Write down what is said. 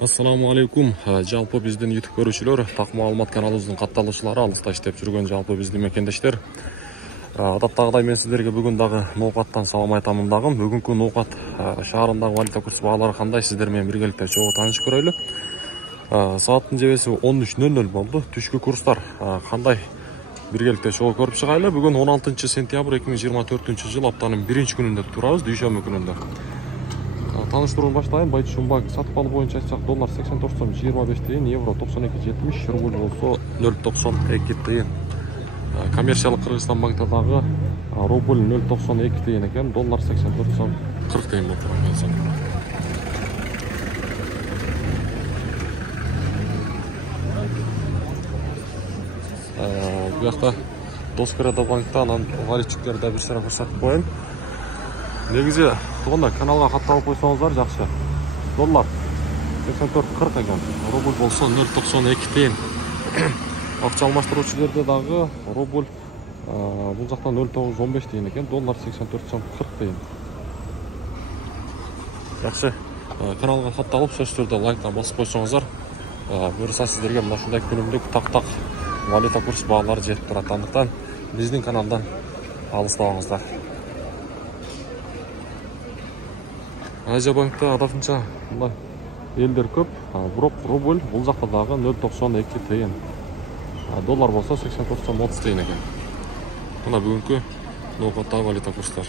Ассаламу алейкум. Жалпы биздин YouTube көрүүчүлөр, так маалымат каналыбыздын катталуучулары, алыста иштеп жүргөн жалпы биздин мекендештер. Адаттагыдай мен сиздерге бүгүн дагы ноокаттан салам айтамын дагы. Бүгүнкү ноокат шаарындагы валюта курс баалары кандай, сиздер менен биргеликте чогуу таанышып көрөлү. Сааттын жебеси 13:00 болду. Түшкү курстар кандай, биргеликте чогуу көрүп чыгайлы. Бүгүн 16 сентябрь 2024 аптанын 1-күнүндө турабыз, дүйшөмбү күнүндө. Таныштырууну баштайын. Байт Шумбак сатып алуу боюнча айтсак, доллар 84 сом 25 тыйын, евро 92.70, рубль болсо 0.92 тыйын. Коммерциялык Кыргызстан банкдагы рубль 0.92 тыйын экен, доллар 84 сом 40 тыйын болуп турган. Bu yakta Doskırada bankta анан валютчиктерде бир сыра көрсөтүп коеюн. Негизи туганда каналга катталып койсоңуздар жакшы. Доллар 84.40 экен, рубль болсо 0.92 тыйын. Акча алмаштыруучу жерде дагы рубль бул жакта 0.915 тыйын экен, доллар 84 сом 40 тыйын. Жакшы, каналга катталып сөзсүз түрдө лайкка басып койсоңуздар, буюрса сиздерге мына ушундай күнүмдүк так валюта курс баалары жетип турат. Андыктан биздин каналдан алыстабаңыздар. Азия банкта адатынча мындай элдер көп, бирок рубль бул жакта дагы 0.92 тыйын. Доллар болсо 84 сом 30 тыйын экен. Мына бүгүнкү ноокаттагы валюта курстар.